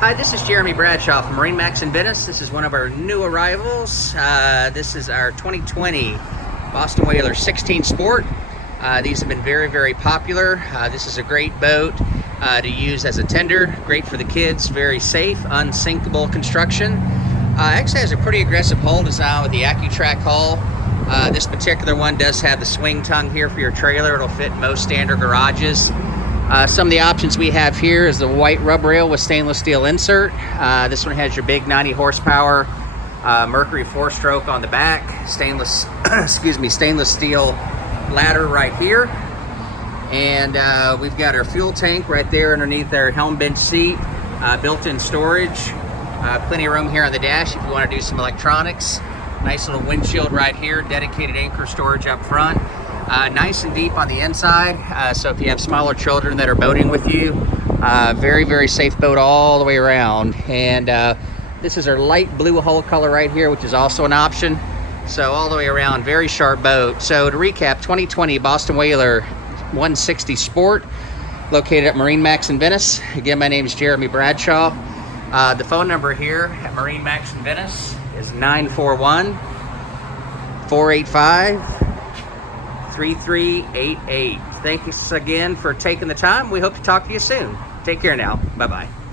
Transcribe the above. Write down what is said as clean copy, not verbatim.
Hi, this is Jeremy Bradshaw from MarineMax in Venice. This is one of our new arrivals. This is our 2020 Boston Whaler 16 Sport. These have been very popular. This is a great boat to use as a tender. Great for the kids, very safe, unsinkable construction. Actually has a pretty aggressive hull design with the AccuTrack hull. This particular one does have the swing tongue here for your trailer. It'll fit in most standard garages. Some of the options we have here is the white rub rail with stainless steel insert. This one has your big 90 horsepower Mercury 4-stroke on the back. Stainless, stainless steel ladder right here. And we've got our fuel tank right there underneath our helm bench seat. Built-in storage. Plenty of room here on the dash if you want to do some electronics. Nice little windshield right here. Dedicated anchor storage up front. Nice and deep on the inside, so if you have smaller children that are boating with you, very safe boat all the way around. And this is our light blue hull color right here, which is also an option. So all the way around, very sharp boat. So to recap, 2020 Boston Whaler 160 Sport, located at MarineMax in Venice. Again, my name is Jeremy Bradshaw. The phone number here at MarineMax in Venice is 941-485-3388. Thanks again for taking the time. We hope to talk to you soon. Take care now. Bye-bye.